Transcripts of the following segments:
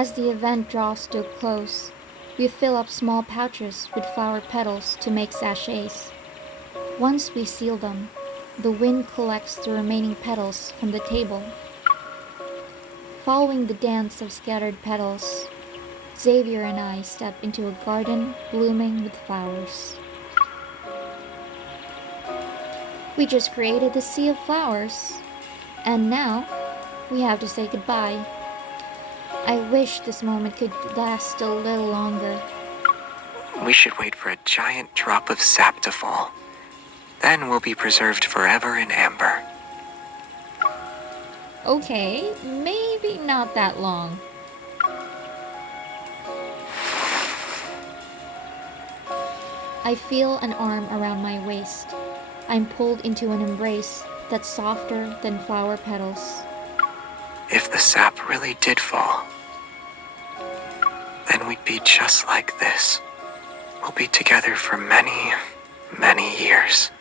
As the event draws to a close, we fill up small pouches with flower petals to make sachets. Once we seal them, the wind collects the remaining petals from the table. Following the dance of scattered petals, Xavier and I step into a garden blooming with flowers. We just created a sea of flowers, and now we have to say goodbye. I wish this moment could last a little longer. We should wait for a giant drop of sap to fall. Then we'll be preserved forever in amber. Okay, maybe not that long. I feel an arm around my waist. I'm pulled into an embrace that's softer than flower petals. If the sap really did fall, then we'd be just like this. We'll be together for many, many years.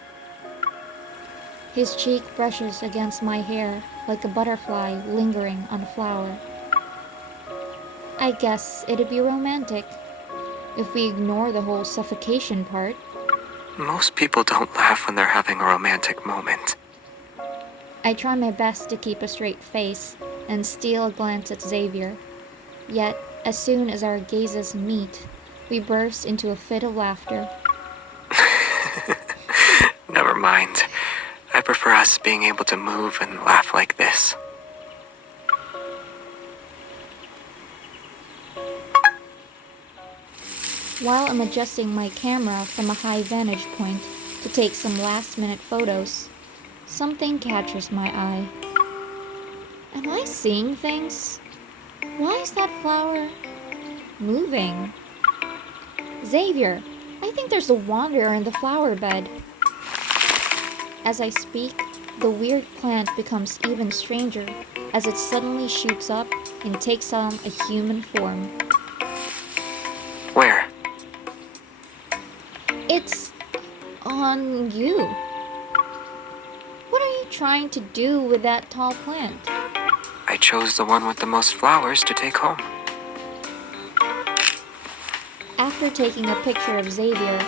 His cheek brushes against my hair like a butterfly lingering on a flower. I guess it'd be romantic if we ignore the whole suffocation part. Most people don't laugh when they're having a romantic moment. I try my best to keep a straight face and steal a glance at Xavier. Yet, as soon as our gazes meet, we burst into a fit of laughter. Never mind. I prefer us being able to move and laugh like this. While I'm adjusting my camera from a high vantage point to take some last-minute photos, something catches my eye. Am I seeing things? Why is that flower moving? Xavier, I think there's a wanderer in the flower bed. As I speak, the weird plant becomes even stranger as it suddenly shoots up and takes on a human form. Where? It's on you. What are you trying to do with that tall plant? I chose the one with the most flowers to take home. After taking a picture of Xavier,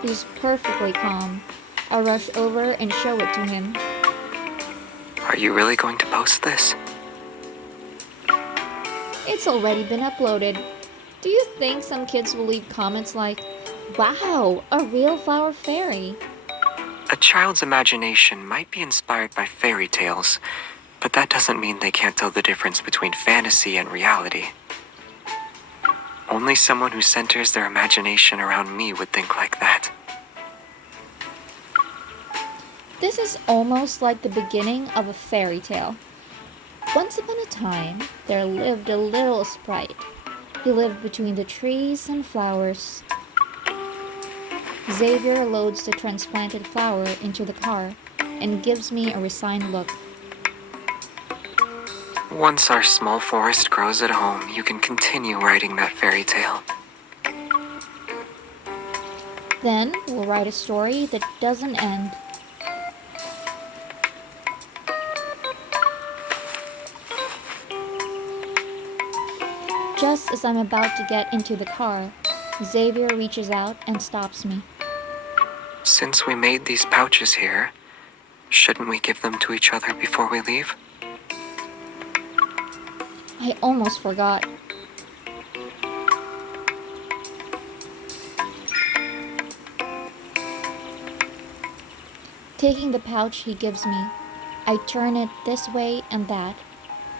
who's perfectly calm, I rush over and show it to him. Are you really going to post this? It's already been uploaded. Do you think some kids will leave comments like, "Wow, a real flower fairy"? A child's imagination might be inspired by fairy tales, but that doesn't mean they can't tell the difference between fantasy and reality. Only someone who centers their imagination around me would think like that. This is almost like the beginning of a fairy tale. Once upon a time, there lived a little sprite. He lived between the trees and flowers. Xavier loads the transplanted flower into the car and gives me a resigned look. Once our small forest grows at home, you can continue writing that fairy tale. Then we'll write a story that doesn't end. Just as I'm about to get into the car, Xavier reaches out and stops me. Since we made these pouches here, shouldn't we give them to each other before we leave? I almost forgot. Taking the pouch he gives me, I turn it this way and that.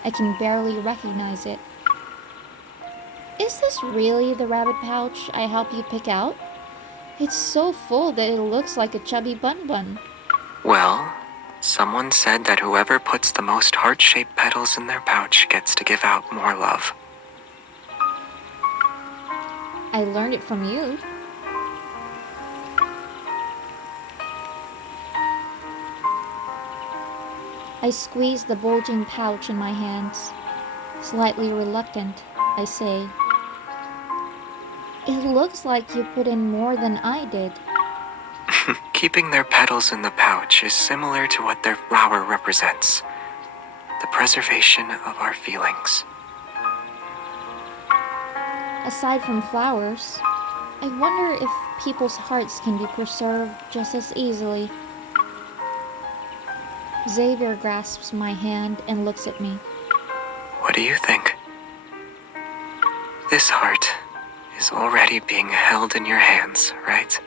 I can barely recognize it. Is this really the rabbit pouch I helped you pick out? It's so full that it looks like a chubby bun. Well, someone said that whoever puts the most heart-shaped petals in their pouch gets to give out more love. I learned it from you. I squeeze the bulging pouch in my hands. Slightly reluctant, I say, "It looks like you put in more than I did." Keeping their petals in the pouch is similar to what their flower represents, the preservation of our feelings. Aside from flowers, I wonder if people's hearts can be preserved just as easily. Xavier grasps my hand and looks at me. What do you think? This heart is already being held in your hands, right?